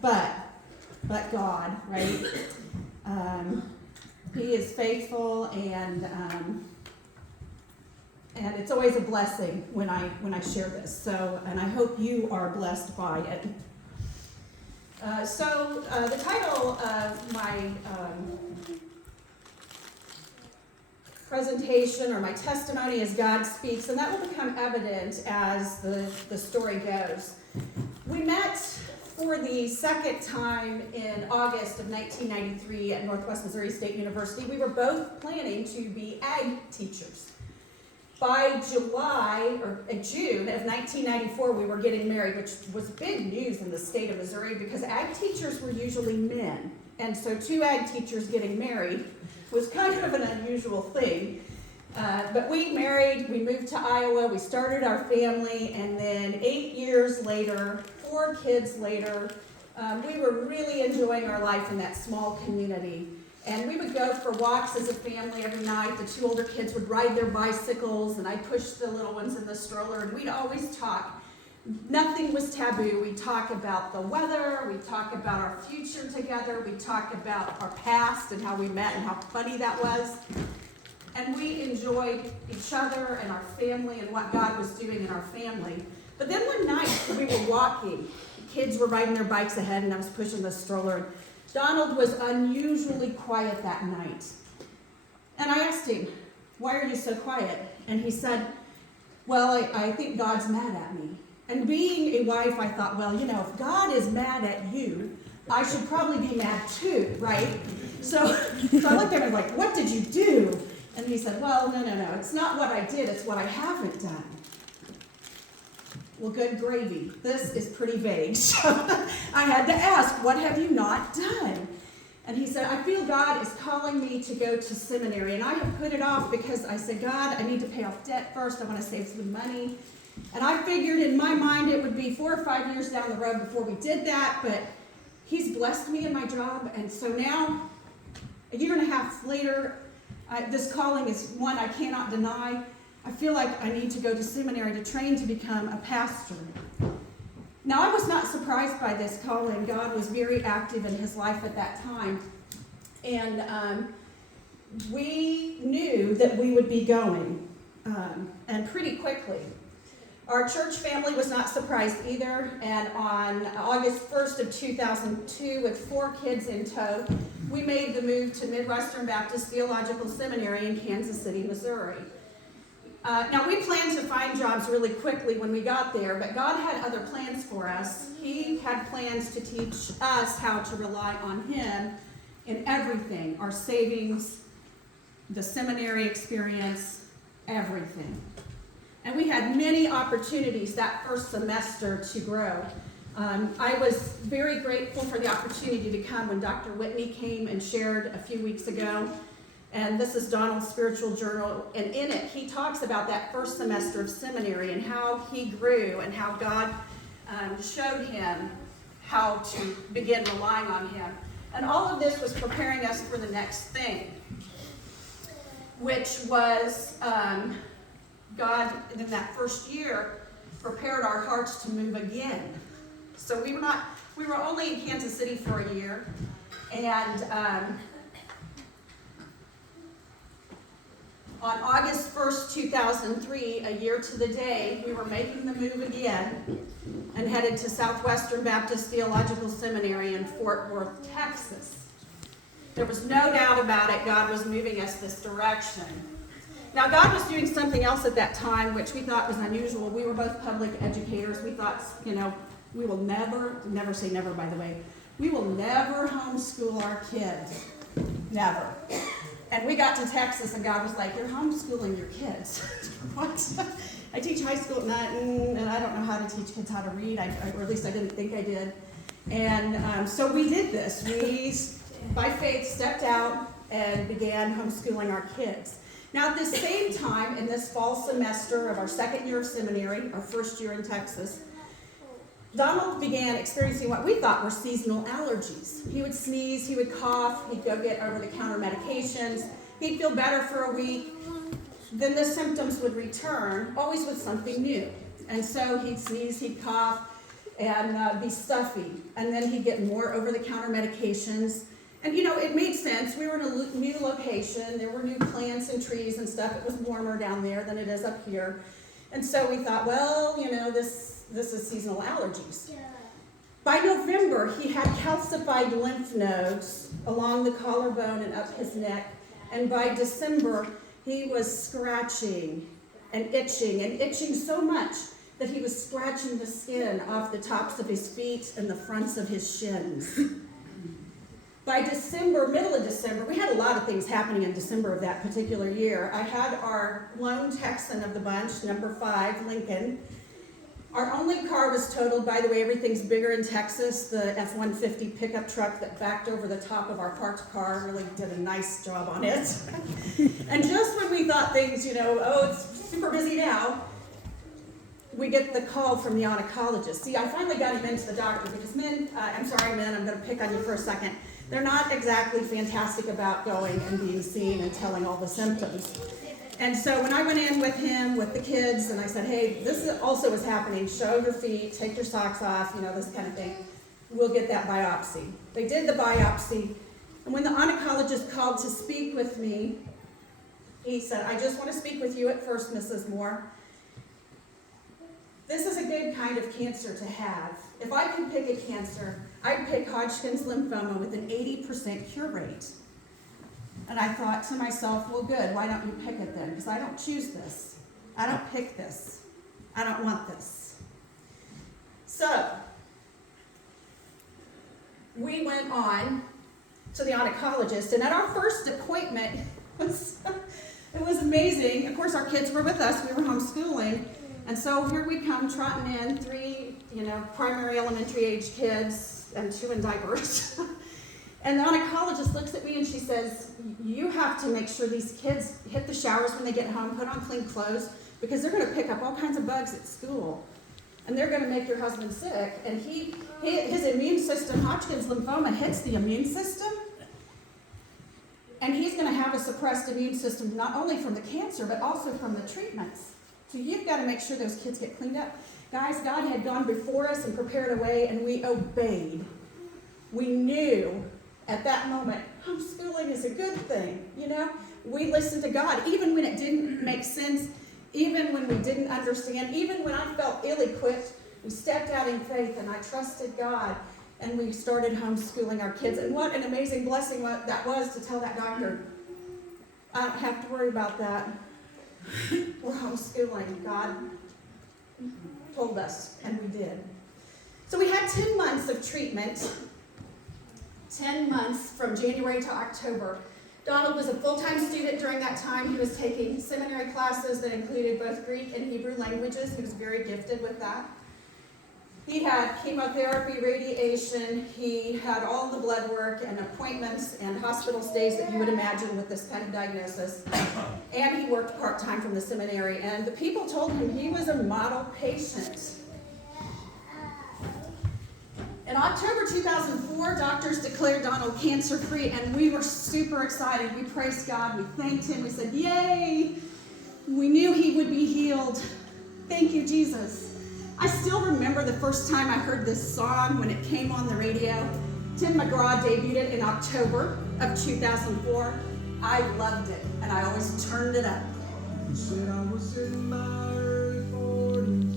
but God, right? He is faithful, and it's always a blessing when I share this. So, and I hope you are blessed by it. The title of my presentation or my testimony is God Speaks, and that will become evident as the story goes. We met for the second time in August of 1993 at Northwest Missouri State University. We were both planning to be ag teachers. By June of 1994, we were getting married, which was big news in the state of Missouri because ag teachers were usually men. And so 2 ag teachers getting married was kind of an unusual thing. But we married, we moved to Iowa, we started our family, and then 8 years later, 4 kids later, we were really enjoying our life in that small community. And we would go for walks as a family every night. The 2 older kids would ride their bicycles, and I'd push the little ones in the stroller, and we'd always talk. Nothing was taboo. We'd talk about the weather, we'd talk about our future together, we'd talk about our past and how we met and how funny that was. And we enjoyed each other and our family and what God was doing in our family. But then one night we were walking. The kids were riding their bikes ahead, and I was pushing the stroller. And Donald was unusually quiet that night. And I asked him, "Why are you so quiet?" And he said, "Well, I think God's mad at me." And being a wife, I thought, well, if God is mad at you, I should probably be mad too, right? So I looked at him and like, "What did you do?" And he said, "Well, no, it's not what I did, it's what I haven't done." Well, good gravy. This is pretty vague. So I had to ask, "What have you not done?" And he said, "I feel God is calling me to go to seminary." And I have put it off because I said, "God, I need to pay off debt first. I want to save some money." And I figured in my mind it would be 4 or 5 years down the road before we did that. But he's blessed me in my job. And so now, a year and a half later, this calling is one I cannot deny. I feel like I need to go to seminary to train to become a pastor. Now, I was not surprised by this calling. God was very active in his life at that time. And we knew that we would be going, and pretty quickly. Our church family was not surprised either, and on August 1st of 2002, with 4 kids in tow, we made the move to Midwestern Baptist Theological Seminary in Kansas City, Missouri. Now, we planned to find jobs really quickly when we got there, but God had other plans for us. He had plans to teach us how to rely on him in everything, our savings, the seminary experience, everything. And we had many opportunities that first semester to grow. I was very grateful for the opportunity to come when Dr. Whitney came and shared a few weeks ago. And this is Donald's spiritual journal. And in it, he talks about that first semester of seminary and how he grew and how God showed him how to begin relying on him. And all of this was preparing us for the next thing, which was God, in that first year, prepared our hearts to move again. So we were only in Kansas City for a year, and on August 1st, 2003, a year to the day, we were making the move again and headed to Southwestern Baptist Theological Seminary in Fort Worth, Texas. There was no doubt about it. God was moving us this direction. Now, God was doing something else at that time, which we thought was unusual. We were both public educators. We thought, we will never say never, by the way, we will never homeschool our kids. Never. And we got to Texas, and God was like, "You're homeschooling your kids." What? I teach high school at night, and I don't know how to teach kids how to read, or at least I didn't think I did. And so we did this. We, by faith, stepped out and began homeschooling our kids. Now, at the same time, in this fall semester of our second year of seminary, our first year in Texas, Donald began experiencing what we thought were seasonal allergies. He would sneeze, he would cough, he'd go get over-the-counter medications, he'd feel better for a week, then the symptoms would return, always with something new. And so he'd sneeze, he'd cough, and be stuffy. And then he'd get more over-the-counter medications. And you know, it made sense. We were in a new location. There were new plants and trees and stuff. It was warmer down there than it is up here. And so we thought, well, you know, this is seasonal allergies. By November, he had calcified lymph nodes along the collarbone and up his neck. And by December, he was scratching and itching so much that he was scratching the skin off the tops of his feet and the fronts of his shins. By December, middle of December, we had a lot of things happening in December of that particular year. I had our lone Texan of the bunch, number 5, Lincoln. Our only car was totaled. By the way, everything's bigger in Texas. The F-150 pickup truck that backed over the top of our parked car really did a nice job on it. And just when we thought things, you know, oh, it's super busy now, we get the call from the oncologist. See, I finally got him into the doctor because men, I'm going to pick on you for a second. They're not exactly fantastic about going and being seen and telling all the symptoms. And so when I went in with him, with the kids, and I said, hey, this also is happening. Show your feet, take your socks off, you know, this kind of thing. We'll get that biopsy. They did the biopsy. And when the oncologist called to speak with me, he said, I just want to speak with you at first, Mrs. Moore. This is a good kind of cancer to have. If I could pick a cancer, I'd pick Hodgkin's lymphoma with an 80% cure rate. And I thought to myself, well, good, why don't you pick it then? Because I don't choose this. I don't pick this. I don't want this. So, we went on to the oncologist, and at our first appointment, it was amazing. Of course, our kids were with us. We were homeschooling. And so here we come trotting in 3, you know, primary elementary age kids and 2 in diapers. And the oncologist looks at me and she says, you have to make sure these kids hit the showers when they get home, put on clean clothes, because they're going to pick up all kinds of bugs at school. And they're going to make your husband sick. And his immune system, Hodgkin's lymphoma, hits the immune system. And he's going to have a suppressed immune system, not only from the cancer, but also from the treatments. So you've got to make sure those kids get cleaned up. Guys, God had gone before us and prepared a way, and we obeyed. We knew at that moment, homeschooling is a good thing, you know? We listened to God, even when it didn't make sense, even when we didn't understand, even when I felt ill-equipped, we stepped out in faith, and I trusted God, and we started homeschooling our kids. And what an amazing blessing that was to tell that doctor, I don't have to worry about that. We're homeschooling. God told us, and we did. So we had 10 months of treatment, 10 months from January to October. Donald was a full-time student during that time. He was taking seminary classes that included both Greek and Hebrew languages. He was very gifted with that. He had chemotherapy, radiation. He had all the blood work and appointments and hospital stays that you would imagine with this kind of diagnosis. And he worked part-time from the seminary. And the people told him he was a model patient. In October 2004, doctors declared Donald cancer-free, and we were super excited. We praised God. We thanked him. We said, yay! We knew he would be healed. Thank you, Jesus. I still remember the first time I heard this song when it came on the radio. Tim McGraw debuted it in October of 2004. I loved it, and I always turned it up. He said I was in my early 40s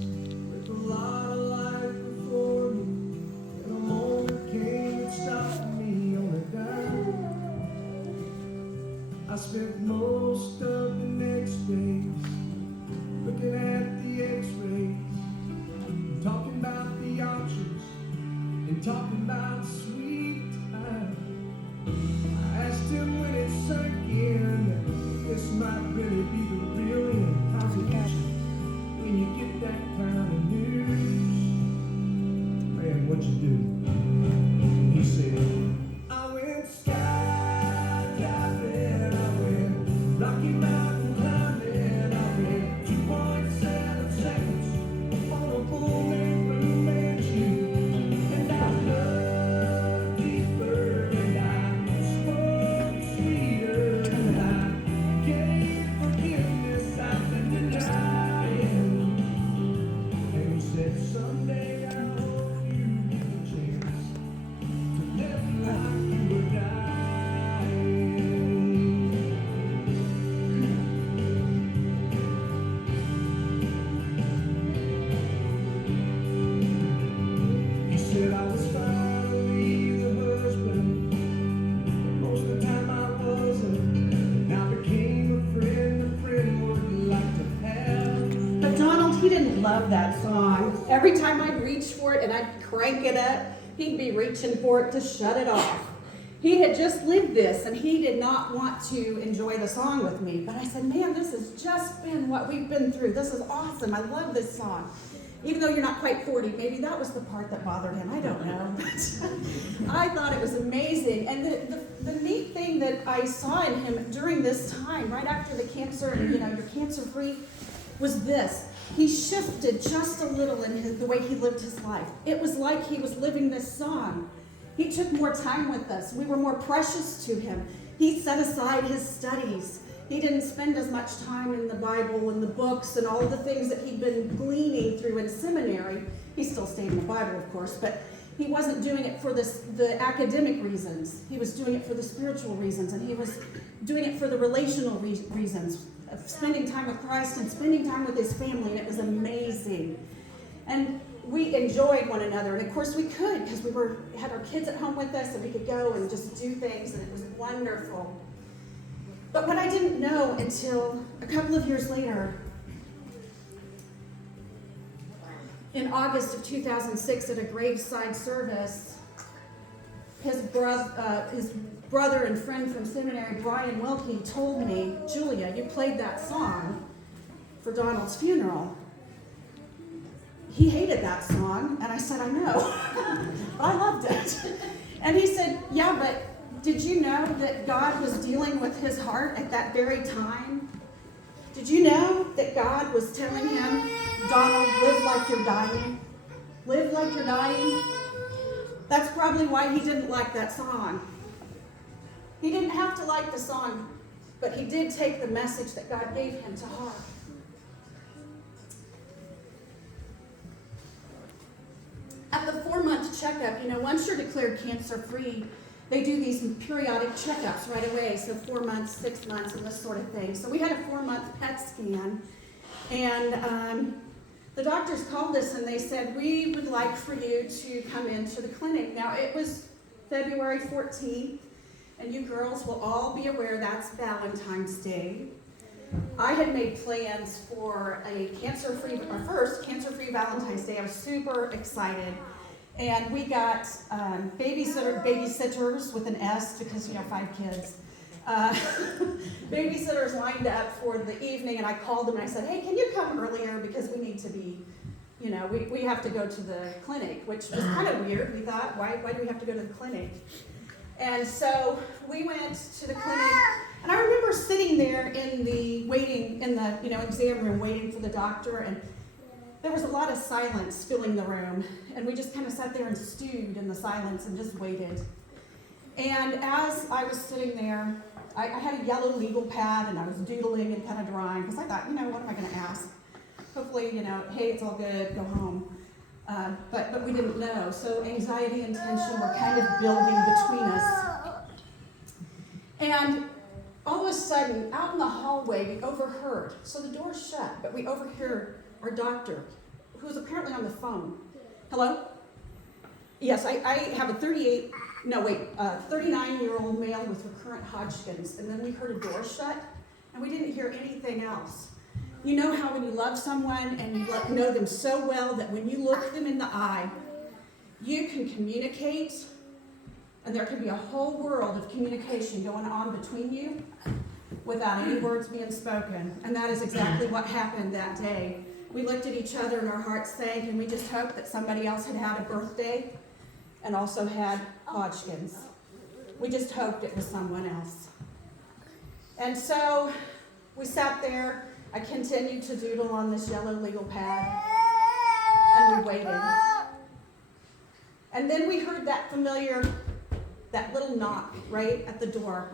with a lot of life before me, and a moment came and stopped me on a dime. I spent most of the next days looking at the x-rays, talking about the options, and talking about sweet time. I asked him when it sank in that this might really be the real end. How's it when you get that kind of news? Man, what you do? And he said, I went skydiving, I went Rocky Mountain climbing, I went 2.7 seconds on a bull named Blue Manchu, and I loved deeper, and I spoke sweeter, and I gave forgiveness I've been denying. And he said, someday I hope that song. Every time I'd reach for it and I'd crank it up, he'd be reaching for it to shut it off. He had just lived this, and he did not want to enjoy the song with me. But I said, man, this has just been what we've been through. This is awesome. I love this song. Even though you're not quite 40, maybe that was the part that bothered him. I don't know. But I thought it was amazing. And the neat thing that I saw in him during this time, right after the cancer, and you're cancer-free, was this. He shifted just a little in the way he lived his life. It was like he was living this song. He took more time with us. We were more precious to him. He set aside his studies. He didn't spend as much time in the Bible and the books and all the things that he'd been gleaning through in seminary. He still stayed in the Bible, of course, but he wasn't doing it for the academic reasons. He was doing it for the spiritual reasons, and he was doing it for the relational reasons of spending time with Christ and spending time with his family, and it was amazing. And we enjoyed one another, and of course we could, because we had our kids at home with us, and we could go and just do things, and it was wonderful. But what I didn't know until a couple of years later, in August of 2006 at a graveside service, his brother and friend from seminary, Brian Wilkie, told me, Julia, you played that song for Donald's funeral. He hated that song, and I said, I know. I loved it. And he said, yeah, but did you know that God was dealing with his heart at that very time? Did you know that God was telling him, Donald, live like you're dying? Live like you're dying? That's probably why he didn't like that song. He didn't have to like the song, but he did take the message that God gave him to heart. At the 4-month checkup, once you're declared cancer-free, they do these periodic checkups right away, so 4 months, 6 months, and this sort of thing. So we had a 4-month PET scan, and the doctors called us and they said, we would like for you to come into the clinic. Now, it was February 14th, and you girls will all be aware that's Valentine's Day. I had made plans for a first cancer-free Valentine's Day. I was super excited. And we got babysitters with an S, because 5 kids. Babysitters lined up for the evening, and I called them and I said, hey, can you come earlier, because we need to be, we have to go to the clinic, which was kind of weird. We thought, why do we have to go to the clinic? And so we went to the clinic, and I remember sitting there in the exam room waiting for the doctor, and there was a lot of silence filling the room, and we just kind of sat there and stewed in the silence and just waited. And as I was sitting there, I had a yellow legal pad, and I was doodling and kind of drawing, because I thought, what am I going to ask? Hopefully, hey, it's all good, go home. But we didn't know, so anxiety and tension were kind of building between us. And all of a sudden, out in the hallway, we overheard, so the door's shut, but we overheard our doctor, who was apparently on the phone. Hello? Yes, I have a 39-year-old male with recurrent Hodgkin's, and then we heard a door shut, and we didn't hear anything else. You know how when you love someone and you know them so well that when you look them in the eye, you can communicate, and there can be a whole world of communication going on between you without any words being spoken. And that is exactly what happened that day. We looked at each other and our hearts sank, and we just hoped that somebody else had a birthday and also had Hodgkin's. We just hoped it was someone else. And so we sat there. I continued to doodle on this yellow legal pad, and we waited. And then we heard that little knock right at the door.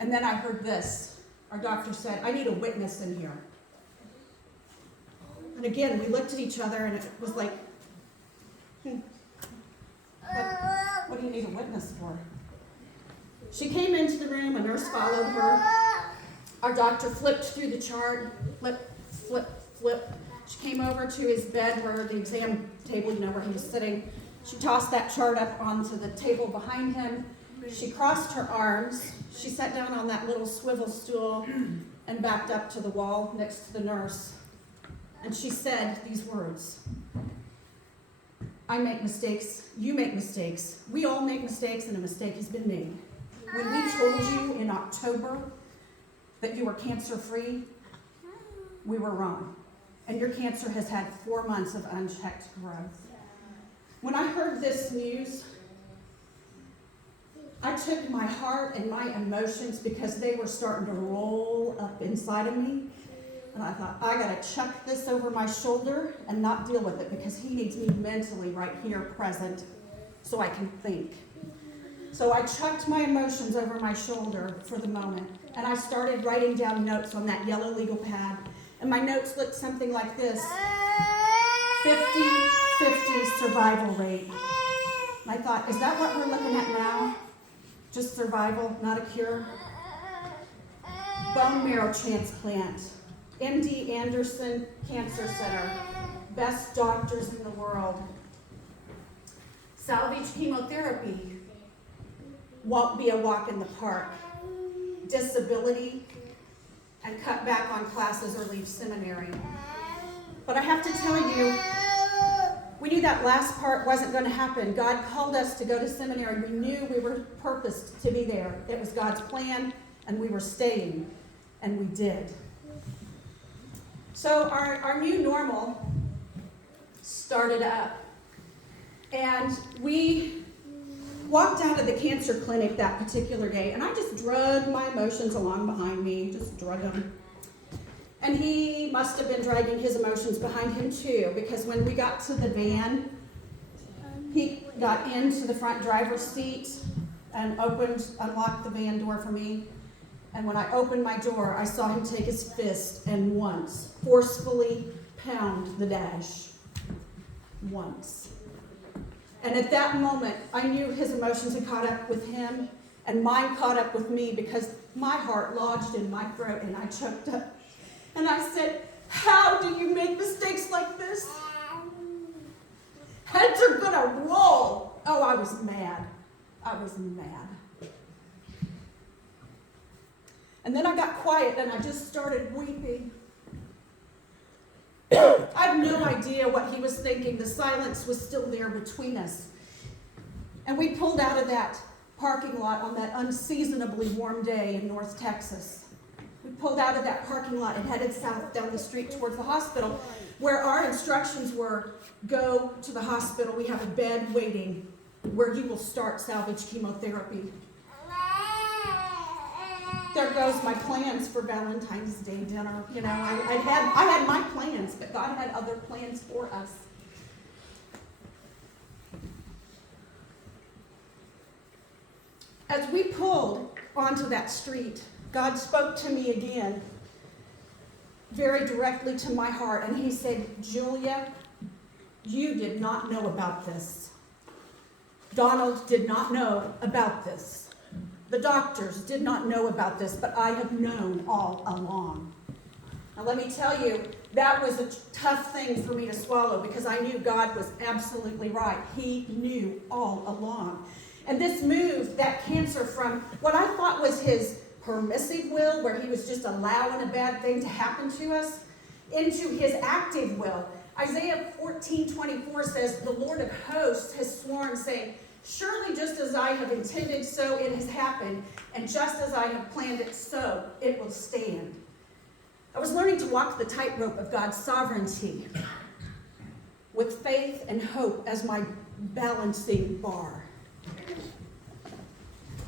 And then I heard this. Our doctor said, I need a witness in here. And again, we looked at each other, and it was like, what do you need a witness for? She came into the room, a nurse followed her. Our doctor flipped through the chart, flip. She came over to his bed, where the exam table, where he was sitting. She tossed that chart up onto the table behind him. She crossed her arms. She sat down on that little swivel stool and backed up to the wall next to the nurse. and she said these words: I make mistakes, you make mistakes, we all make mistakes, and a mistake has been made. When we told you in October that you were cancer-free, we were wrong. And your cancer has had 4 months of unchecked growth. When I heard this news, I took my heart and my emotions, because they were starting to roll up inside of me. And I thought, I gotta chuck this over my shoulder and not deal with it, because he needs me mentally right here present so I can think. So I chucked my emotions over my shoulder for the moment, and I started writing down notes on that yellow legal pad. And my notes looked something like this: 50-50 survival rate. And I thought, is that what we're looking at now? Just survival, not a cure? Bone marrow transplant. MD Anderson Cancer Center. Best doctors in the world. Salvage chemotherapy won't be a walk in the park. Disability, and cut back on classes or leave seminary. But I have to tell you, we knew that last part wasn't going to happen. God called us to go to seminary. We knew we were purposed to be there. It was God's plan, and we were staying, and we did. So our new normal started up, and we walked out of the cancer clinic that particular day, and I just drug my emotions along behind me, just drug them. And he must have been dragging his emotions behind him too, because when we got to the van, he got into the front driver's seat and unlocked the van door for me. And when I opened my door, I saw him take his fist and once forcefully pound the dash. Once. And at that moment, I knew his emotions had caught up with him, and mine caught up with me, because my heart lodged in my throat and I choked up. And I said, how do you make mistakes like this? Heads are gonna roll. Oh, I was mad. I was mad. And then I got quiet and I just started weeping. I have no idea what he was thinking. The silence was still there between us. And we pulled out of that parking lot on that unseasonably warm day in North Texas. We pulled out of that parking lot and headed south down the street towards the hospital, where our instructions were, go to the hospital. We have a bed waiting where you will start salvage chemotherapy. There goes my plans for Valentine's Day dinner. You know, I had my plans, but God had other plans for us. As we pulled onto that street, God spoke to me again, very directly to my heart, and he said, Julia, you did not know about this. Donald did not know about this. The doctors did not know about this, but I have known all along. Now let me tell you, that was a tough thing for me to swallow, because I knew God was absolutely right. He knew all along. And this moved that cancer from what I thought was his permissive will, where he was just allowing a bad thing to happen to us, into his active will. Isaiah 14:24 says, the Lord of hosts has sworn, saying, surely just as I have intended, so it has happened, and just as I have planned it, so it will stand. I was learning to walk the tightrope of God's sovereignty with faith and hope as my balancing bar.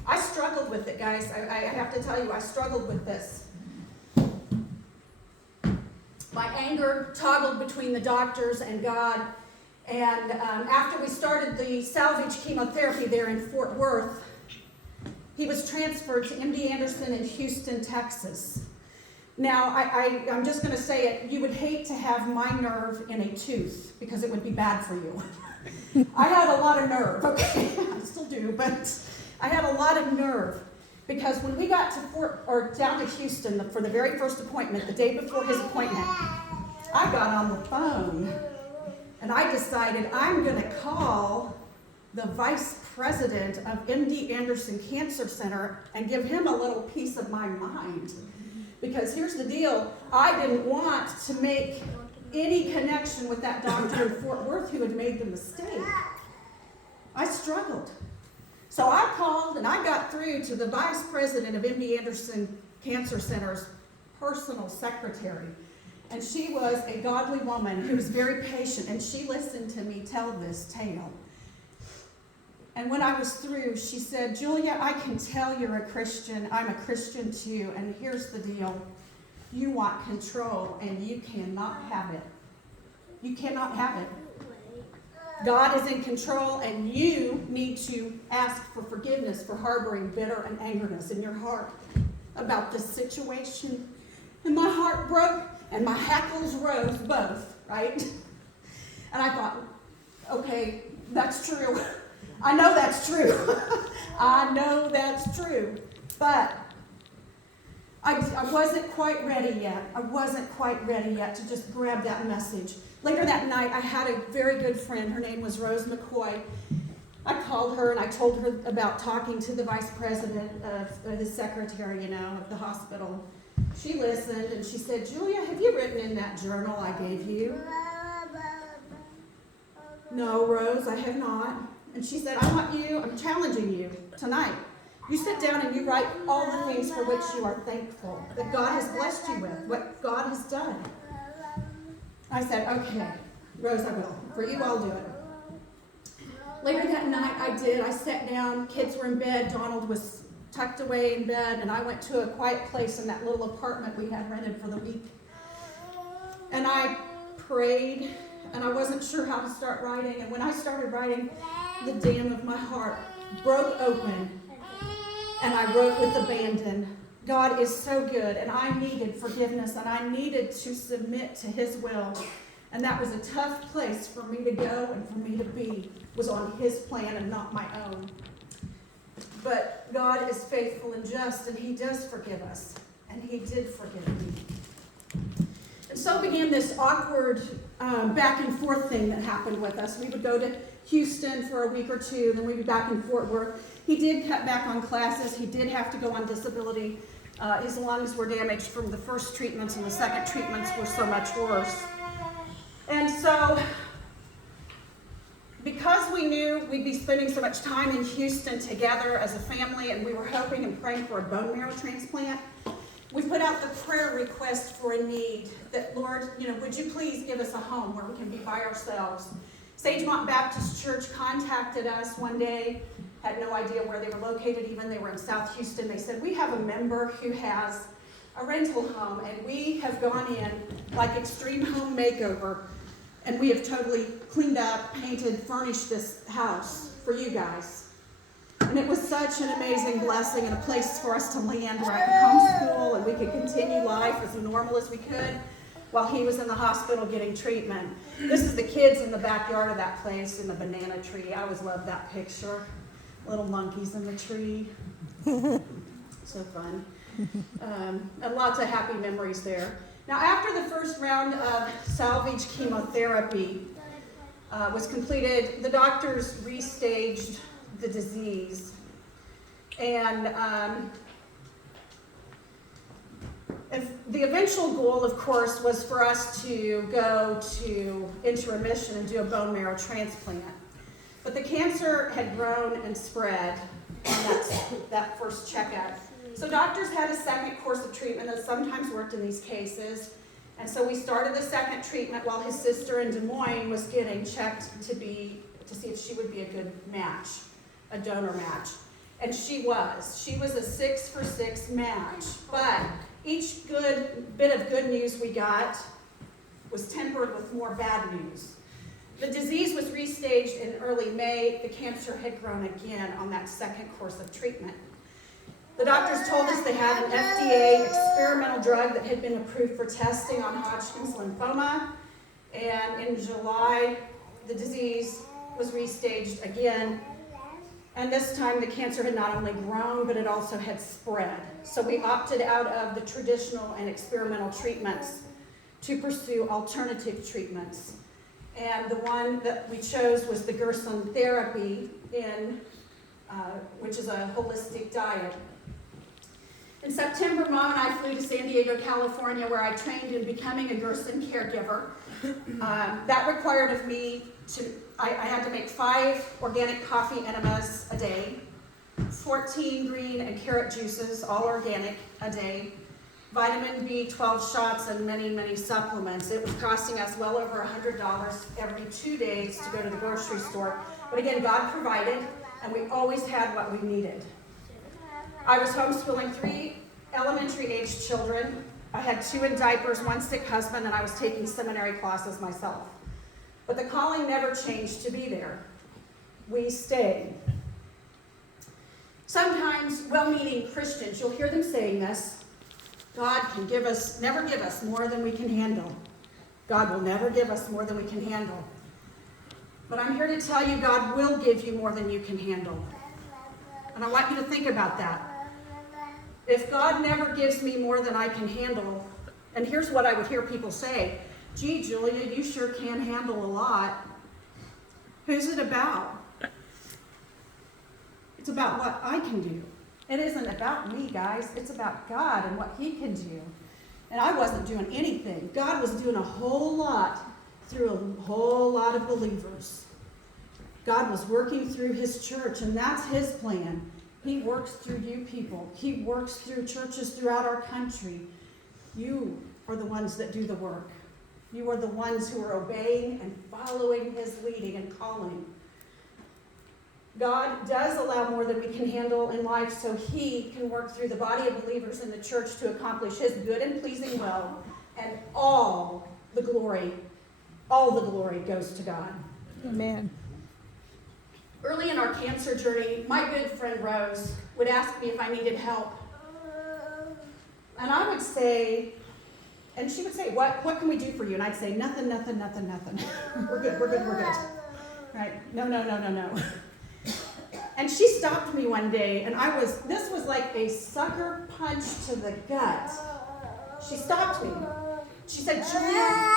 I struggled with it, guys. I have to tell you, I struggled with this. My anger toggled between the doctors and God. And after we started the salvage chemotherapy there in Fort Worth, he was transferred to MD Anderson in Houston, Texas. Now, I'm just going to say it. You would hate to have my nerve in a tooth, because it would be bad for you. I had a lot of nerve, okay? I still do, but I had a lot of nerve, because when we got to down to Houston for the very first appointment, the day before his appointment, I got on the phone and I decided I'm going to call the vice president of MD Anderson Cancer Center and give him a little piece of my mind. Because here's the deal, I didn't want to make any connection with that doctor in Fort Worth who had made the mistake. I struggled. So I called and I got through to the vice president of MD Anderson Cancer Center's personal secretary. And she was a godly woman who was very patient, and she listened to me tell this tale. And when I was through, she said, Julia, I can tell you're a Christian. I'm a Christian too, and here's the deal. You want control, and you cannot have it. You cannot have it. God is in control, and you need to ask for forgiveness for harboring bitter and angerness in your heart about this situation. And my heart broke, and my hackles rose both, right? And I thought, okay, that's true. I know that's true. I know that's true. But I wasn't quite ready yet. I wasn't quite ready yet to just grab that message. Later that night, I had a very good friend. Her name was Rose McCoy. I called her and I told her about talking to the vice president of the secretary, of the hospital. She listened and she said, Julia, have you written in that journal I gave you? No, Rose, I have not. And she said, I'm challenging you tonight. You sit down and you write all the things for which you are thankful, that God has blessed you with, what God has done. I said, okay, Rose, I will. For you, I'll do it. Later that night, I did. I sat down. Kids were in bed. Donald was tucked away in bed, and I went to a quiet place in that little apartment we had rented for the week. And I prayed, and I wasn't sure how to start writing. And when I started writing, the dam of my heart broke open, and I wrote with abandon. God is so good, and I needed forgiveness, and I needed to submit to His will. And that was a tough place for me to go and for me to be, was on His plan and not my own. But God is faithful and just, and He does forgive us, and He did forgive me. And so began this awkward back and forth thing that happened with us. We would go to Houston for a week or two, then we'd be back in Fort Worth. He did cut back on classes. He did have to go on disability. His lungs were damaged from the first treatments, and the second treatments were so much worse. And so, because we knew we'd be spending so much time in Houston together as a family, and we were hoping and praying for a bone marrow transplant, we put out the prayer request for a need that, Lord, would you please give us a home where we can be by ourselves? Sagemont Baptist Church contacted us one day, had no idea where they were located, even they were in South Houston. They said, we have a member who has a rental home, and we have gone in like extreme home makeover, and we have totally cleaned up, painted, furnished this house for you guys. And it was such an amazing blessing and a place for us to land where I could homeschool and we could continue life as normal as we could while he was in the hospital getting treatment. This is the kids in the backyard of that place in the banana tree. I always loved that picture. Little monkeys in the tree. So fun. And lots of happy memories there. Now, after the first round of salvage chemotherapy was completed, the doctors restaged the disease. And the eventual goal, of course, was for us to go into remission and do a bone marrow transplant. But the cancer had grown and spread on that first checkup. So doctors had a second course of treatment that sometimes worked in these cases. And so we started the second treatment while his sister in Des Moines was getting checked to see if she would be a good match, a donor match. And she was. She was a 6-for-6 match. But each good bit of good news we got was tempered with more bad news. The disease was restaged in early May. The cancer had grown again on that second course of treatment. The doctors told us they had an FDA experimental drug that had been approved for testing on Hodgkin's lymphoma. And in July, the disease was restaged again. And this time the cancer had not only grown, but it also had spread. So we opted out of the traditional and experimental treatments to pursue alternative treatments. And the one that we chose was the Gerson therapy, which is a holistic diet. In September, Mom and I flew to San Diego, California, where I trained in becoming a Gerson caregiver. That required of me I had to make 5 organic coffee enemas a day, 14 green and carrot juices, all organic, a day, vitamin B12 shots, and many, many supplements. It was costing us well over $100 every 2 days to go to the grocery store. But again, God provided, and we always had what we needed. I was homeschooling 3 elementary-aged children. I had 2 in diapers, 1 sick husband, and I was taking seminary classes myself. But the calling never changed to be there. We stayed. Sometimes well-meaning Christians, you'll hear them saying this, God can never give us more than we can handle. God will never give us more than we can handle. But I'm here to tell you, God will give you more than you can handle. And I want you to think about that. If God never gives me more than I can handle, and here's what I would hear people say, gee, Julia, you sure can handle a lot. Who's it about? It's about what I can do. It isn't about me, guys. It's about God and what He can do. And I wasn't doing anything. God was doing a whole lot through a whole lot of believers. God was working through His church, and that's His plan. He works through you people. He works through churches throughout our country. You are the ones that do the work. You are the ones who are obeying and following His leading and calling. God does allow more than we can handle in life so He can work through the body of believers in the church to accomplish His good and pleasing will, and all the glory goes to God. Amen. Early in our cancer journey, my good friend Rose would ask me if I needed help. And I would say, and she would say, what can we do for you? And I'd say, nothing. We're good. Right? No. And she stopped me one day, and this was like a sucker punch to the gut. She stopped me. She said, Julia,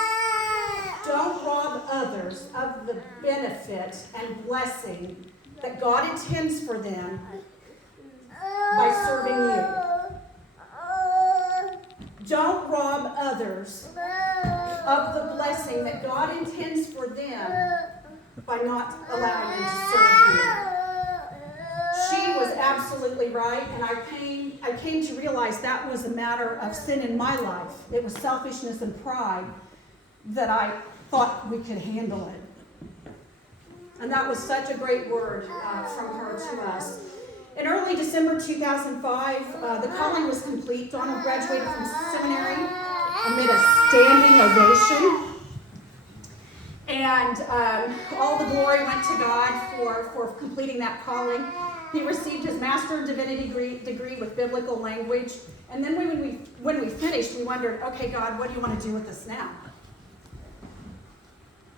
don't rob others of the benefit and blessing that God intends for them by serving you. Don't rob others of the blessing that God intends for them by not allowing them to serve you. She was absolutely right, and I came to realize that was a matter of sin in my life. It was selfishness and pride that I thought we could handle it. And that was such a great word from her to us. In early December 2005, the calling was complete. Donald graduated from seminary amid a standing ovation. And all the glory went to God for completing that calling. He received his Master of Divinity degree with biblical language. And then when we finished, we wondered, okay, God, what do you want to do with us now?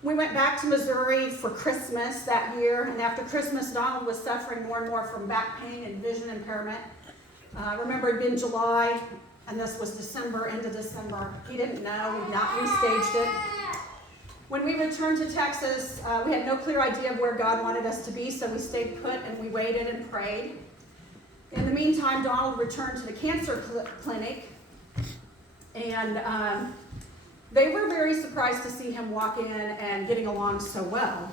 We went back to Missouri for Christmas that year, and after Christmas, Donald was suffering more and more from back pain and vision impairment. Remember, it had been July, and this was December, into December. He didn't know. We'd not restaged it. When we returned to Texas, we had no clear idea of where God wanted us to be, so we stayed put and we waited and prayed. In the meantime, Donald returned to the cancer clinic, and they were very surprised to see him walk in and getting along so well.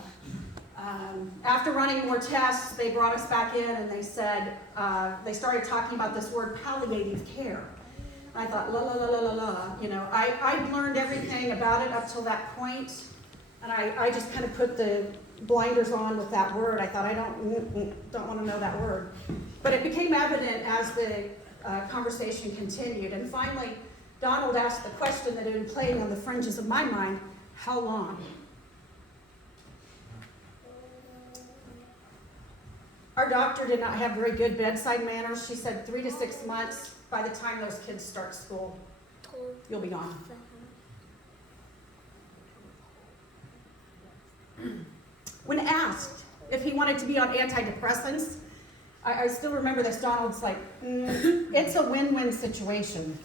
After running more tests, they brought us back in and they said, they started talking about this word palliative care. I thought, you know, I'd learned everything about it up till that point, and I just kind of put the blinders on with that word. I thought, I don't want to know that word. But it became evident as the conversation continued, and finally, Donald asked the question that had been playing on the fringes of my mind, how long? Our doctor did not have very good bedside manners. She said 3 to 6 months. By the time those kids start school, you'll be gone. When asked if he wanted to be on antidepressants, I still remember this. Donald's like, it's a win-win situation.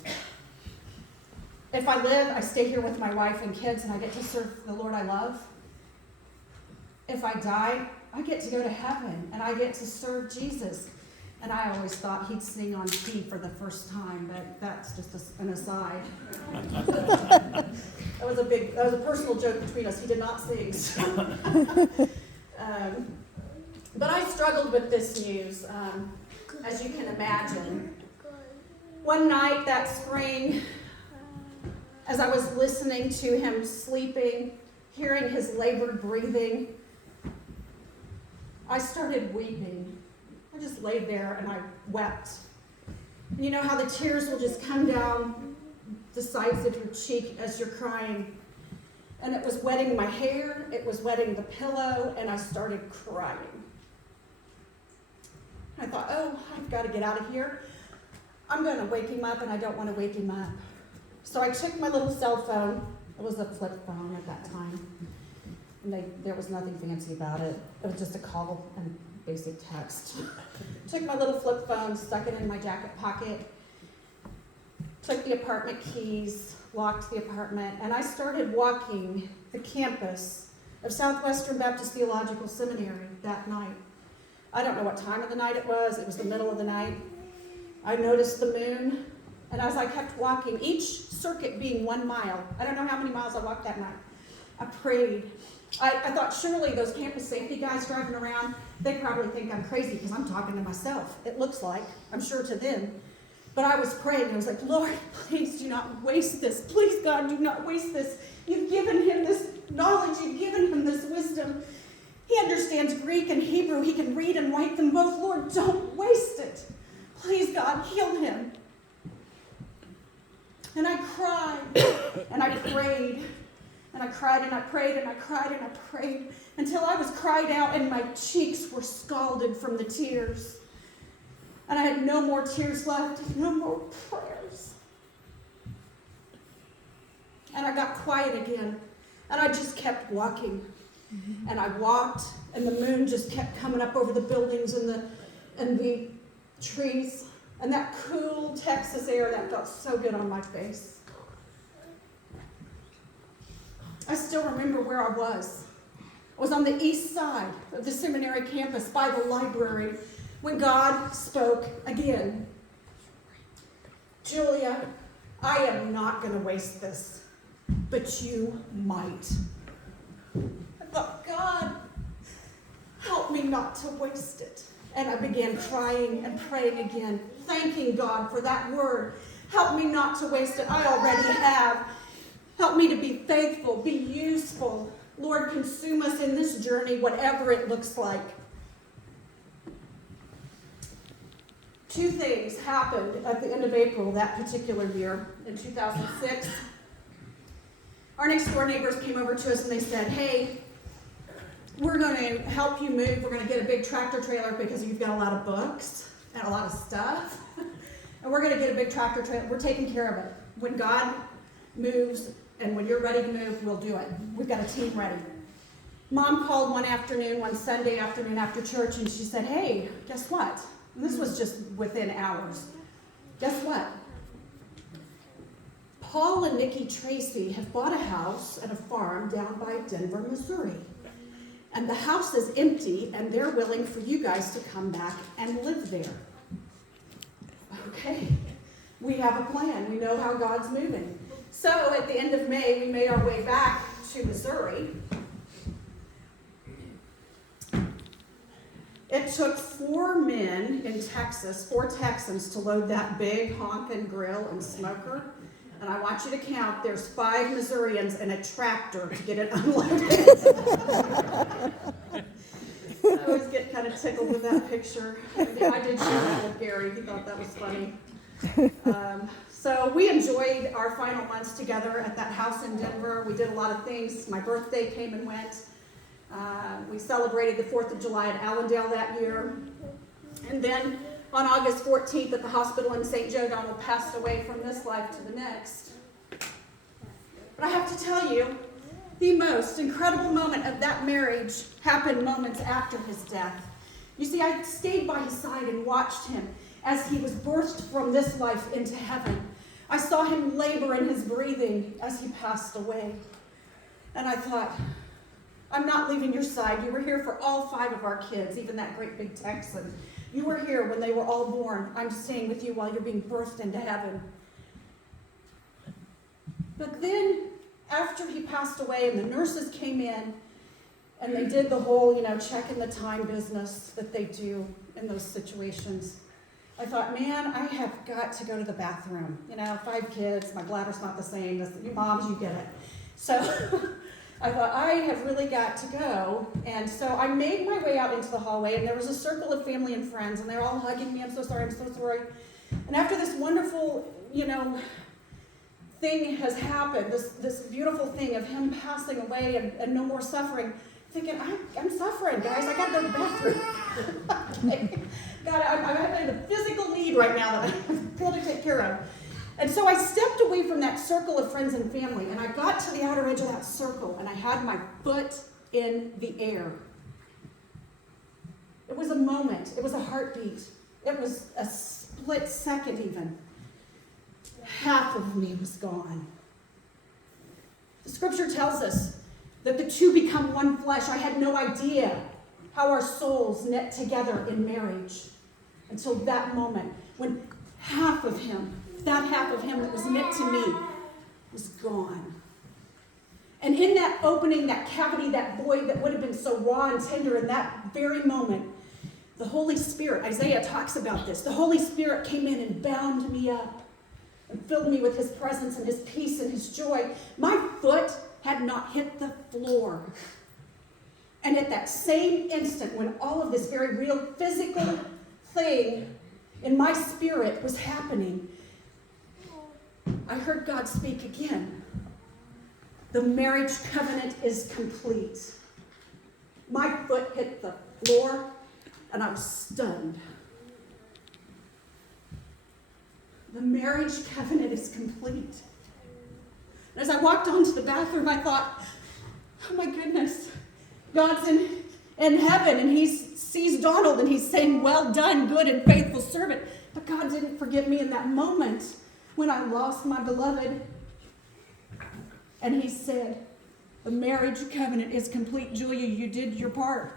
If I live, I stay here with my wife and kids, and I get to serve the Lord I love. If I die, I get to go to heaven, and I get to serve Jesus. And I always thought he'd sing on key for the first time, but that's just an aside. That was a personal joke between us. He did not sing. So. But I struggled with this news, as you can imagine. One night that spring, as I was listening to him sleeping, hearing his labored breathing, I started weeping. I just laid there and I wept. And you know how the tears will just come down the sides of your cheek as you're crying. And it was wetting my hair, it was wetting the pillow, and I started crying. I thought, oh, I've got to get out of here. I'm going to wake him up, and I don't want to wake him up. So I took my little cell phone. It was a flip phone at that time. And there was nothing fancy about it. It was just a call and basic text. Took my little flip phone, stuck it in my jacket pocket, took the apartment keys, locked the apartment, and I started walking the campus of Southwestern Baptist Theological Seminary that night. I don't know what time of the night it was. It was the middle of the night. I noticed the moon, and as I kept walking, each circuit being 1 mile, I don't know how many miles I walked that night, I prayed. I thought surely those campus safety guys driving around, they probably think I'm crazy because I'm talking to myself. It looks like, I'm sure to them. But I was praying. I was like, Lord, please do not waste this. Please, God, do not waste this. You've given him this knowledge. You've given him this wisdom. He understands Greek and Hebrew. He can read and write them both. Lord, don't waste it. Please, God, heal him. And I cried, and I prayed, and I cried, and I prayed, and I cried, and I prayed, until I was cried out, and my cheeks were scalded from the tears. And I had no more tears left, no more prayers. And I got quiet again, and I just kept walking. And I walked, and the moon just kept coming up over the buildings and the trees, and that cool Texas air that felt so good on my face. I still remember where I was. I was on the east side of the seminary campus by the library when God spoke again. Julia, I am not going to waste this, but you might. I thought, God, help me not to waste it. And I began crying and praying again, thanking God for that word. Help me not to waste it. I already have. Help me to be faithful, be useful. Lord, consume us in this journey, whatever it looks like. 2 things happened at the end of April that particular year in 2006. Our next door neighbors came over to us and they said, hey, we're going to help you move. We're going to get a big tractor trailer because you've got a lot of books and a lot of stuff. And we're going to get a big tractor trailer. We're taking care of it. When God moves and when you're ready to move, we'll do it. We've got a team ready. Mom called one Sunday afternoon after church, and she said, hey, guess what? And this was just within hours. Guess what? Paul and Nikki Tracy have bought a house and a farm down by Denver, Missouri. And the house is empty, and they're willing for you guys to come back and live there. Okay, we have a plan. We know how God's moving. So at the end of May, we made our way back to Missouri. It took 4 men in Texas, 4 Texans, to load that big honking grill and smoker. And I want you to count, there's 5 Missourians and a tractor to get it unloaded. I always get kind of tickled with that picture. I did share that with Gary. He thought that was funny. So we enjoyed our final months together at that house in Denver. We did a lot of things. My birthday came and went. We celebrated the 4th of July at Allendale that year. And then on August 14th at the hospital in St. Joe, Donald passed away from this life to the next. But I have to tell you, the most incredible moment of that marriage happened moments after his death. You see, I stayed by his side and watched him as he was birthed from this life into heaven. I saw him labor in his breathing as he passed away. And I thought, I'm not leaving your side. You were here for all 5 of our kids, even that great big Texan. You were here when they were all born. I'm staying with you while you're being birthed into heaven. But then, after he passed away and the nurses came in, and they did the whole, checking the time business that they do in those situations, I thought, man, I have got to go to the bathroom. 5 kids, my bladder's not the same. You moms, you get it. So I thought, I have really got to go. And so I made my way out into the hallway, and there was a circle of family and friends, and they're all hugging me. I'm so sorry, I'm so sorry. And after this wonderful, thing has happened, this beautiful thing of him passing away and no more suffering, thinking, I'm suffering, guys. I got to go to the bathroom. Okay. God, I'm in a physical need right now that I've got to take care of. And so I stepped away from that circle of friends and family, and I got to the outer edge of that circle, and I had my foot in the air. It was a moment. It was a heartbeat. It was a split second even. Half of me was gone. The scripture tells us that the two become one flesh. I had no idea how our souls knit together in marriage until that moment when half of him, that half of him that was knit to me, was gone. And in that opening, that cavity, that void that would have been so raw and tender in that very moment, the Holy Spirit, Isaiah talks about this, the Holy Spirit came in and bound me up and filled me with his presence and his peace and his joy. My foot had not hit the floor. And at that same instant, when all of this very real physical thing in my spirit was happening, I heard God speak again. The marriage covenant is complete. My foot hit the floor, and I was stunned. The marriage covenant is complete. And as I walked onto the bathroom, I thought, oh my goodness, God's in heaven, and he sees Donald, and he's saying, well done, good and faithful servant. But God didn't forget me in that moment when I lost my beloved. And he said, the marriage covenant is complete. Julia, you did your part.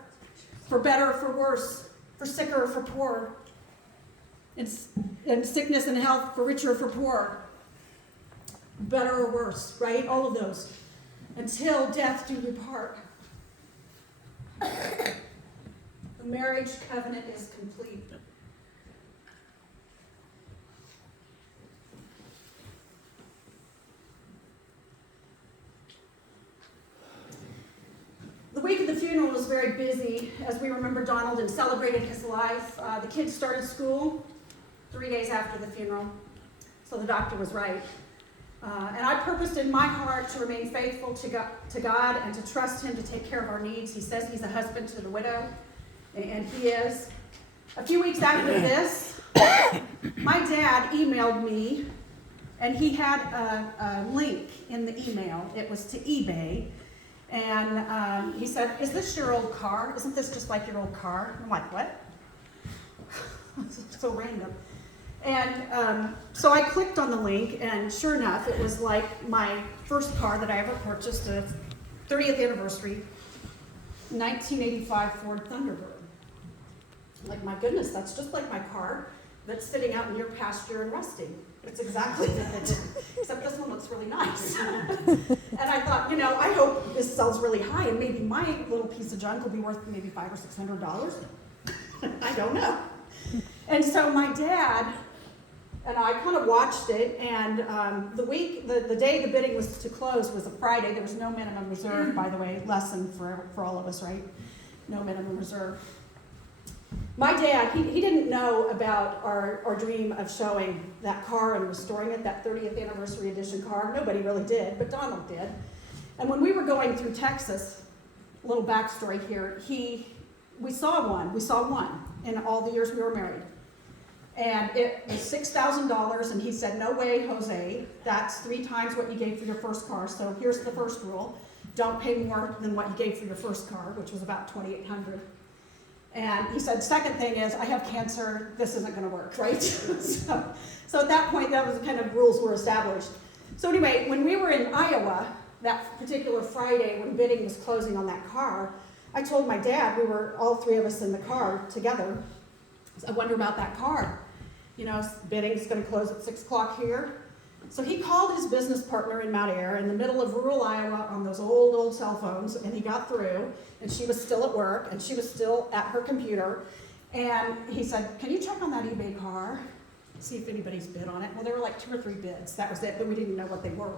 For better or for worse, for sicker or for poorer. In sickness and health, for richer or for poorer. Better or worse, right? All of those. Until death do you part. The marriage covenant is complete. The week of the funeral was very busy as we remembered Donald and celebrated his life. The kids started school 3 days after the funeral, so the doctor was right. And I purposed in my heart to remain faithful to God and to trust him to take care of our needs. He says he's a husband to the widow, and he is. A few weeks after this, my dad emailed me, and he had a link in the email. It was to eBay. And he said, is this your old car? Isn't this just like your old car? I'm like, what? So random. And so I clicked on the link, and sure enough, it was like my first car that I ever purchased, a 30th anniversary, 1985 Ford Thunderbird. Like, my goodness, that's just like my car that's sitting out in your pasture and rusting. It's exactly that, except this one looks really nice. And I thought, I hope this sells really high, and maybe my little piece of junk will be worth maybe $500 or $600. I don't know. And so my dad and I kind of watched it, and the day the bidding was to close was a Friday. There was no minimum reserve, by the way, lesson for all of us, right? No minimum reserve. My dad, he didn't know about our dream of showing that car and restoring it, that 30th anniversary edition car. Nobody really did, but Donald did. And when we were going through Texas, a little backstory here, we saw one in all the years we were married. And it was $6,000, and he said, no way, Jose, that's 3 times what you gave for your first car. So here's the first rule. Don't pay more than what you gave for your first car, which was about $2,800. And he said, second thing is, I have cancer, this isn't gonna work, right? so at that point, that was the kind of rules were established. So anyway, when we were in Iowa, that particular Friday when bidding was closing on that car, I told my dad, we were all 3 of us in the car together, I wonder about that car. You know, bidding's going to close at 6 o'clock here. So he called his business partner in Mount Ayr in the middle of rural Iowa on those old cell phones, and he got through, and she was still at work, and she was still at her computer. And he said, can you check on that eBay car? See if anybody's bid on it. Well, there were like 2 or 3 bids. That was it, but we didn't know what they were.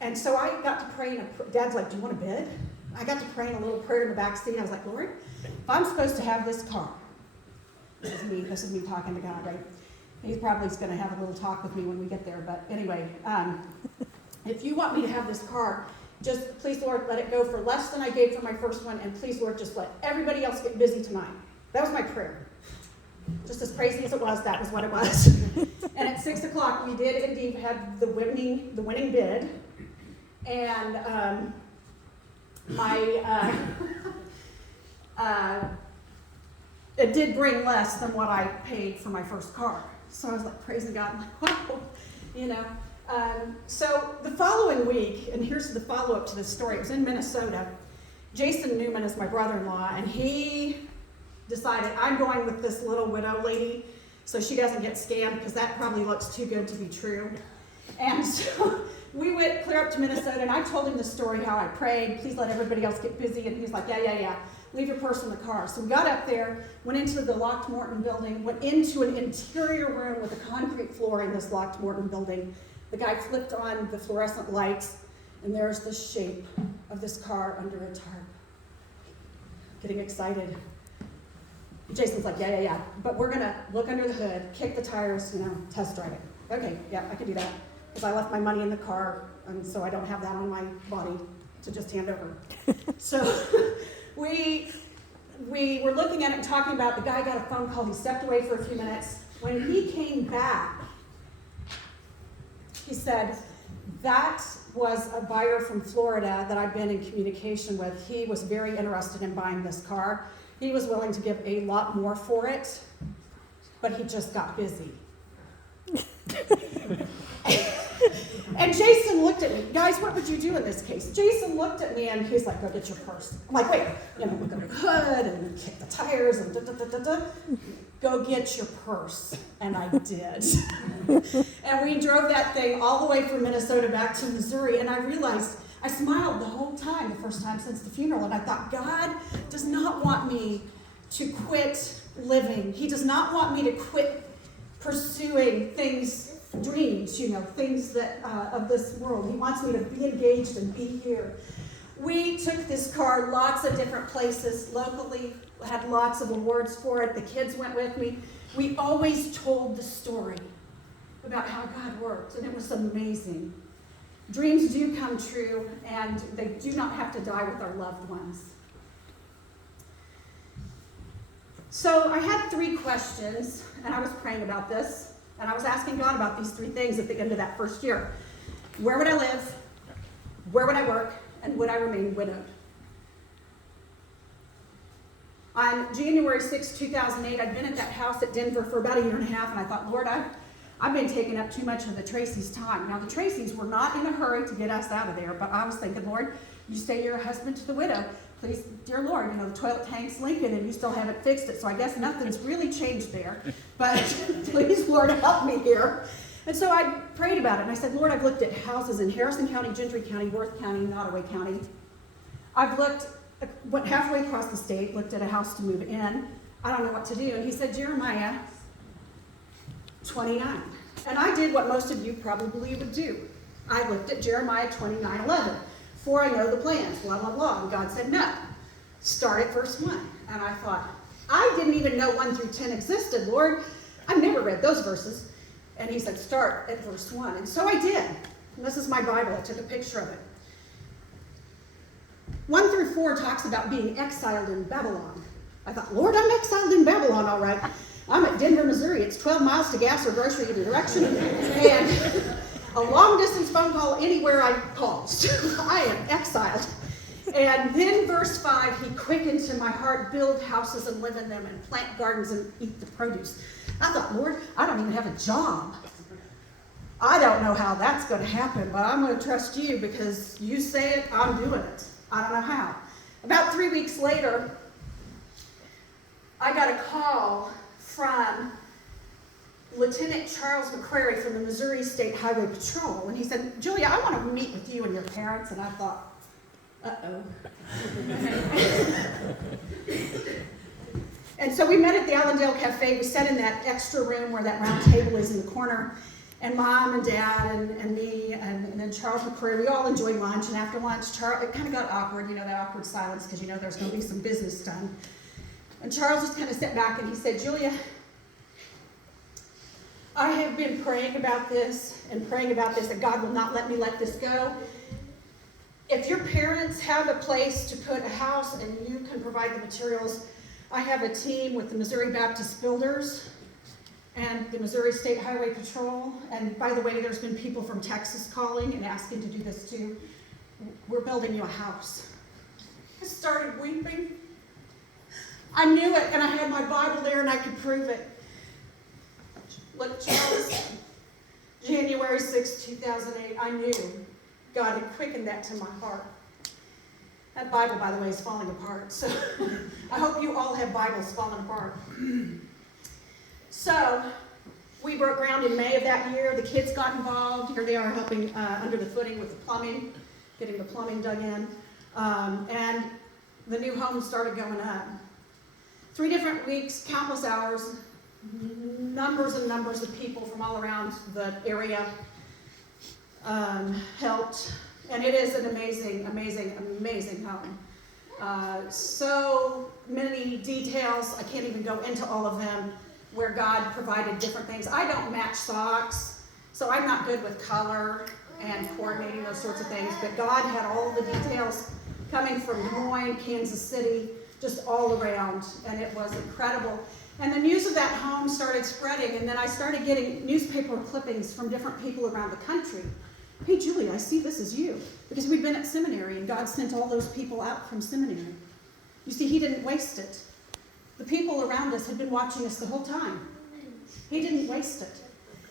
And so I got to pray, Dad's like, do you want to bid? I got to pray in a little prayer in the back seat. I was like, Lord, if I'm supposed to have this car, this is me talking to God, right? He's probably going to have a little talk with me when we get there. But anyway, if you want me to have this car, just please, Lord, let it go for less than I gave for my first one. And please, Lord, just let everybody else get busy tonight. That was my prayer. Just as crazy as it was, that was what it was. And at 6 o'clock, we did indeed have the winning bid. And it did bring less than what I paid for my first car. So I was like praising God, I'm like, wow, you know. So the following week, and here's the follow-up to this story, it was in Minnesota. Jason Newman is my brother-in-law, and he decided I'm going with this little widow lady so she doesn't get scammed, because that probably looks too good to be true. And so we went clear up to Minnesota, and I told him the story, how I prayed, please let everybody else get busy, and he's like, yeah, leave your purse in the car. So we got up there, went into the Locked Morton building, went into an interior room with a concrete floor in this Locked Morton building. The guy flipped on the fluorescent lights, and there's the shape of this car under a tarp. Getting excited. Jason's like, yeah, but we're gonna look under the hood, kick the tires, you know, test drive it. Okay, yeah, I can do that. Because I left my money in the car, and so I don't have that on my body to just hand over. So we were looking at it and talking about it. The guy got a phone call. He stepped away for a few minutes. When he came back, he said, that was a buyer from Florida that I've been in communication with. He was very interested in buying this car. He was willing to give a lot more for it, but he just got busy. And Jason looked at me. Guys, what would you do in this case? Jason looked at me and he's like, go get your purse. I'm like, wait, you know, look under the hood and kick the tires and da-da-da-da-da. Go get your purse. And I did. And we drove that thing all the way from Minnesota back to Missouri, and I realized, I smiled the whole time, the first time since the funeral, and I thought, God does not want me to quit living. He does not want me to quit pursuing things, dreams, you know, things that of this world. He wants me to be engaged and be here. We took this car lots of different places locally, had lots of awards for it. The kids went with me. We always told the story about how God worked, and it was amazing. Dreams do come true, and they do not have to die with our loved ones. So I had 3 questions, and I was praying about this, and I was asking God about these 3 things at the end of that first year. Where would I live? Where would I work? And would I remain widowed? On January 6, 2008, I'd been at that house at Denver for about 1.5 years, and I thought, Lord, I've been taking up too much of the Tracy's time. Now, the Tracy's were not in a hurry to get us out of there, but I was thinking, Lord, you say you're a husband to the widow. Please, dear Lord, you know, the toilet tank's leaking and you still haven't fixed it, so I guess nothing's really changed there. But please, Lord, help me here. And so I prayed about it, and I said, Lord, I've looked at houses in Harrison County, Gentry County, Worth County, Nottoway County. I've went halfway across the state, looked at a house to move in. I don't know what to do. And he said, Jeremiah 29. And I did what most of you probably would do. I looked at Jeremiah 29:11. For I know the plans, blah, blah, blah. And God said, no. Start at verse 1. And I thought, I didn't even know 1 through 10 existed, Lord. I've never read those verses. And he said, start at verse 1. And so I did. And this is my Bible. I took a picture of it. 1 through 4 talks about being exiled in Babylon. I thought, Lord, I'm exiled in Babylon, all right. I'm at Denver, Missouri. It's 12 miles to gas or grocery either direction. And a long-distance phone call anywhere I call. So I am exiled. And then verse 5, he quickened to my heart, build houses and live in them, and plant gardens and eat the produce. I thought, Lord, I don't even have a job. I don't know how that's going to happen, but I'm going to trust you because you say it, I'm doing it. I don't know how. About 3 weeks later, I got a call from Lieutenant Charles McCrary from the Missouri State Highway Patrol, and he said, Julia, I want to meet with you and your parents. And I thought, uh-oh. And so we met at the Allendale Cafe. We sat in that extra room where that round table is in the corner. And Mom and Dad and me and then Charles McCrary, we all enjoyed lunch. And after lunch, it kind of got awkward, that awkward silence, because there's going to be some business done. And Charles just kind of sat back and he said, Julia, I have been praying about this, that God will not let me let this go. If your parents have a place to put a house and you can provide the materials, I have a team with the Missouri Baptist Builders and the Missouri State Highway Patrol. And by the way, there's been people from Texas calling and asking to do this too. We're building you a house. I started weeping. I knew it, and I had my Bible there, and I could prove it. Look, Charles, January 6, 2008, I knew God had quickened that to my heart. That Bible, by the way, is falling apart, so I hope you all have Bibles falling apart. So, we broke ground in May of that year. The kids got involved. Here they are helping under the footing with the plumbing, getting the plumbing dug in. And the new home started going up. 3 different weeks, countless hours, numbers and numbers of people from all around the area helped. And it is an amazing, amazing, amazing home. So many details, I can't even go into all of them, where God provided different things. I don't match socks, so I'm not good with color and coordinating those sorts of things, but God had all the details coming from Des Moines, Kansas City, just all around, and it was incredible. And the news of that home started spreading, and then I started getting newspaper clippings from different people around the country. Hey, Julie, I see this is you. Because we'd been at seminary, and God sent all those people out from seminary. You see, he didn't waste it. The people around us had been watching us the whole time. He didn't waste it.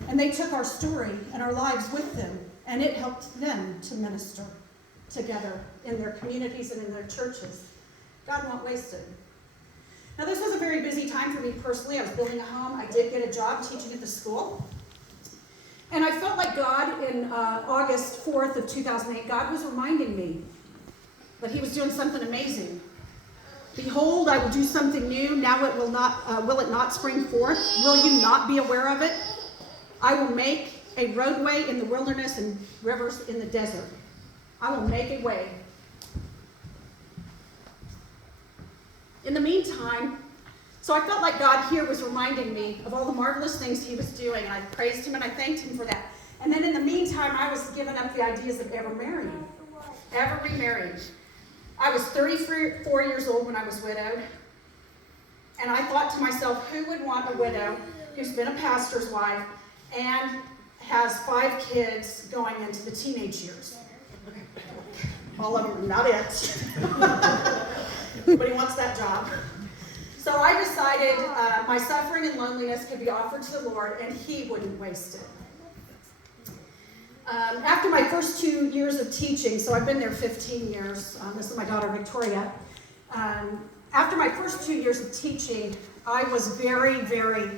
And they took our story and our lives with them, and it helped them to minister together in their communities and in their churches. God won't waste it. Now, this was a very busy time for me personally. I was building a home. I did get a job teaching at the school. And I felt like God, in August 4th of 2008, God was reminding me that he was doing something amazing. Behold, I will do something new. Now it will it not spring forth? Will you not be aware of it? I will make a roadway in the wilderness and rivers in the desert. I will make a way. In the meantime, so I felt like God here was reminding me of all the marvelous things he was doing, and I praised him and I thanked him for that. And then in the meantime, I was giving up the ideas of ever remarrying. I was 34 years old when I was widowed, and I thought to myself, who would want a widow who's been a pastor's wife and has 5 kids going into the teenage years? All of them, not it. Nobody wants that job. So I decided my suffering and loneliness could be offered to the Lord, and he wouldn't waste it. After my first 2 years of teaching, so I've been there 15 years, this is my daughter Victoria. After my first 2 years of teaching, I was very, very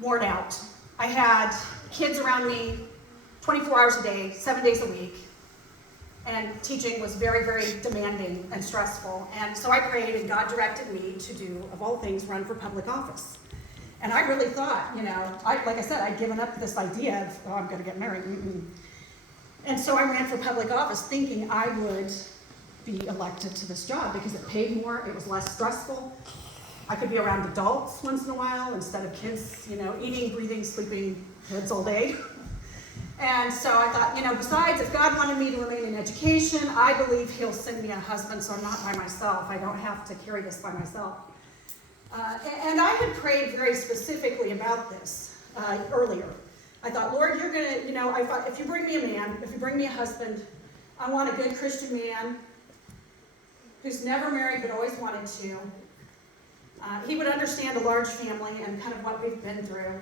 worn out. I had kids around me 24 hours a day, 7 days a week. And teaching was very, very demanding and stressful. And so I prayed, and God directed me to do, of all things, run for public office. And I really thought, like I said, I'd given up this idea of, I'm going to get married. And so I ran for public office thinking I would be elected to this job because it paid more, it was less stressful. I could be around adults once in a while instead of kids, eating, breathing, sleeping kids all day. And so I thought, besides, if God wanted me to remain in education, I believe he'll send me a husband, so I'm not by myself. I don't have to carry this by myself. And I had prayed very specifically about this earlier. I thought, Lord, you're going to, I thought, if you bring me a man, if you bring me a husband, I want a good Christian man who's never married but always wanted to. He would understand a large family and kind of what we've been through.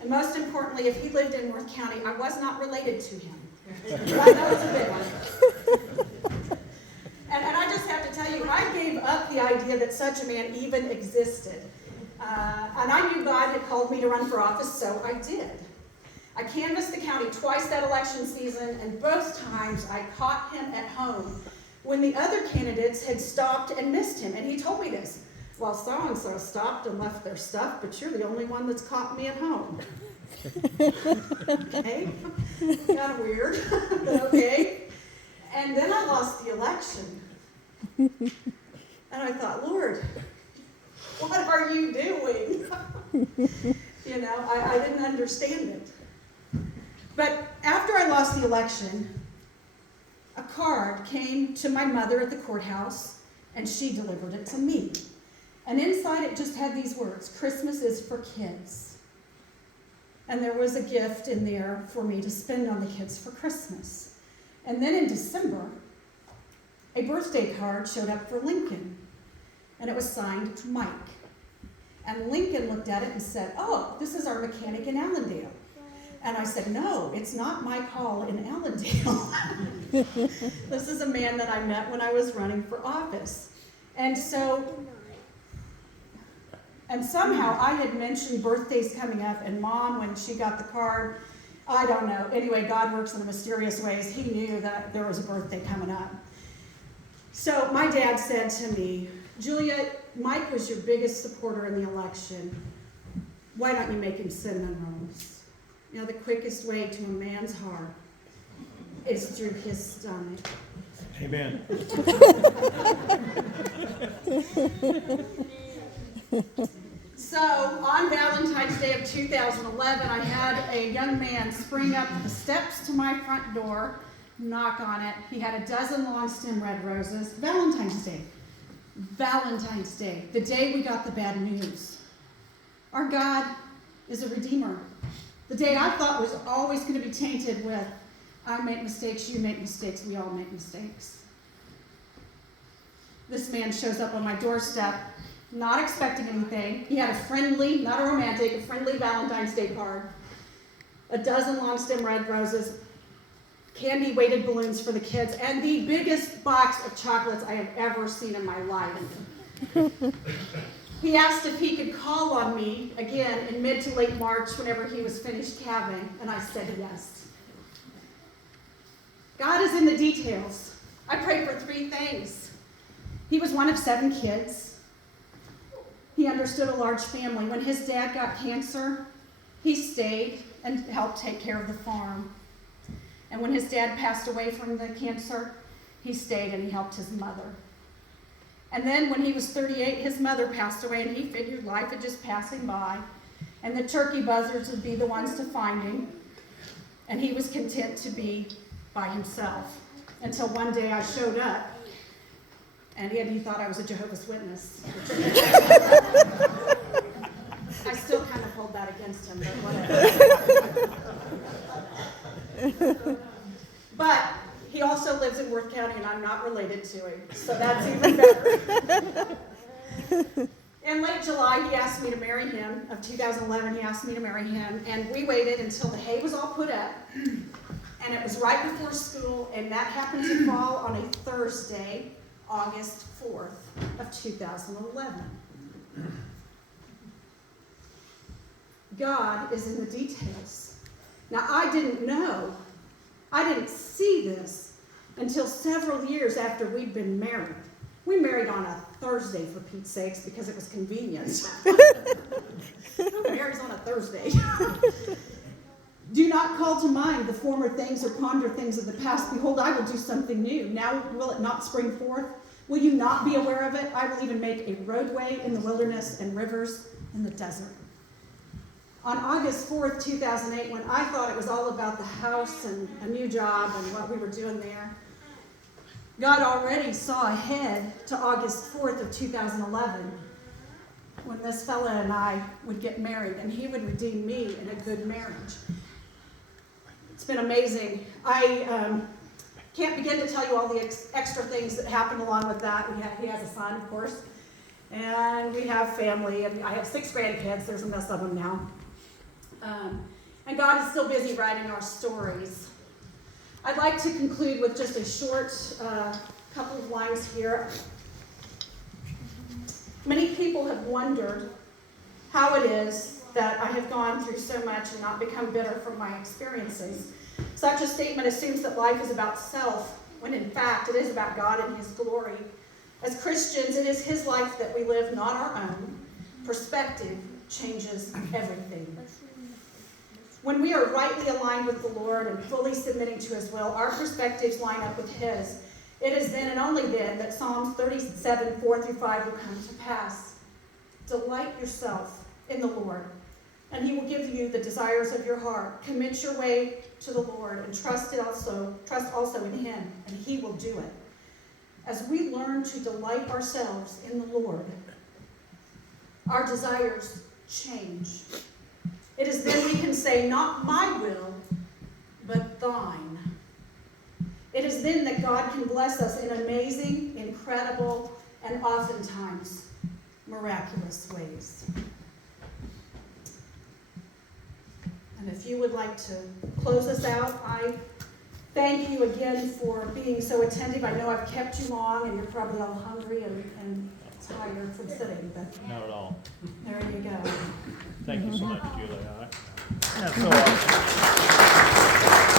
And most importantly, if he lived in North County, I was not related to him. That was a big one. And I just have to tell you, I gave up up the idea that such a man even existed. And I knew God had called me to run for office, so I did. I canvassed the county twice that election season, and both times I caught him at home when the other candidates had stopped and missed him. And he told me this: well, so-and-so stopped and left their stuff, but you're the only one that's caught me at home. Okay, kind of weird, but okay. And then I lost the election. And I thought, Lord, what are you doing? You know, I didn't understand it. But after I lost the election, a card came to my mother at the courthouse, and she delivered it to me. And inside it just had these words: Christmas is for kids. And there was a gift in there for me to spend on the kids for Christmas. And then in December, a birthday card showed up for Lincoln, and it was signed Mike. And Lincoln looked at it and said, oh, this is our mechanic in Allendale. And I said, no, it's not Mike Hall in Allendale. This is a man that I met when I was running for office. And somehow I had mentioned birthdays coming up, and Mom, when she got the card, I don't know. Anyway, God works in mysterious ways. He knew that there was a birthday coming up. So my dad said to me, Julia, Mike was your biggest supporter in the election. Why don't you make him cinnamon rolls? You know, the quickest way to a man's heart is through his stomach. Amen. So on Valentine's Day of 2011, I had a young man spring up the steps to my front door, knock on it. He had a dozen long stem red roses. Valentine's Day. Valentine's Day, the day we got the bad news. Our God is a redeemer. The day I thought was always going to be tainted with, I make mistakes, you make mistakes, we all make mistakes. This man shows up on my doorstep, not expecting anything. He had a friendly, not a romantic, a friendly Valentine's Day card, a dozen long stem red roses, candy weighted balloons for the kids, and the biggest box of chocolates I have ever seen in my life. He asked if he could call on me again in mid to late March whenever he was finished calving, and I said yes. God is in the details. I prayed for 3 things. He was one of 7 kids. He understood a large family. When his dad got cancer, he stayed and helped take care of the farm. And when his dad passed away from the cancer, he stayed and he helped his mother. And then when he was 38, his mother passed away, and he figured life had just passing by, and the turkey buzzards would be the ones to find him, and he was content to be by himself. Until one day I showed up, and he thought I was a Jehovah's Witness. I still kind of hold that against him, but whatever. But he also lives in Worth County, and I'm not related to him, so that's even better. In late July, he asked me to marry him. Of 2011, he asked me to marry him, and we waited until the hay was all put up, and it was right before school, and that happened to fall on a Thursday, August 4th of 2011. God is in the details. Now, I didn't know. I didn't see this until several years after we'd been married. We married on a Thursday, for Pete's sakes, because it was convenient. Who marries on a Thursday? Do not call to mind the former things or ponder things of the past. Behold, I will do something new. Now will it not spring forth? Will you not be aware of it? I will even make a roadway in the wilderness and rivers in the desert. On August 4th, 2008, when I thought it was all about the house and a new job and what we were doing there, God already saw ahead to August 4th of 2011 when this fella and I would get married, and he would redeem me in a good marriage. It's been amazing. I can't begin to tell you all the extra things that happened along with that. He has a son, of course, and we have family, and I have 6 grandkids. There's a mess of them now. And God is still busy writing our stories. I'd like to conclude with just a short couple of lines here. Many people have wondered how it is that I have gone through so much and not become bitter from my experiences. Such a statement assumes that life is about self, when in fact it is about God and His glory. As Christians, it is His life that we live, not our own. Perspective changes everything. When we are rightly aligned with the Lord and fully submitting to His will, our perspectives line up with His. It is then and only then that Psalms 37, 4-5 will come to pass. Delight yourself in the Lord, and He will give you the desires of your heart. Commit your way to the Lord and trust also in Him, and He will do it. As we learn to delight ourselves in the Lord, our desires change. It is then we can say, not my will, but thine. It is then that God can bless us in amazing, incredible, and oftentimes miraculous ways. And if you would like to close us out, I thank you again for being so attentive. I know I've kept you long, and you're probably all hungry and tired from sitting, but Not at all. there you go. Thank you so much, Julie. Yeah, so awesome.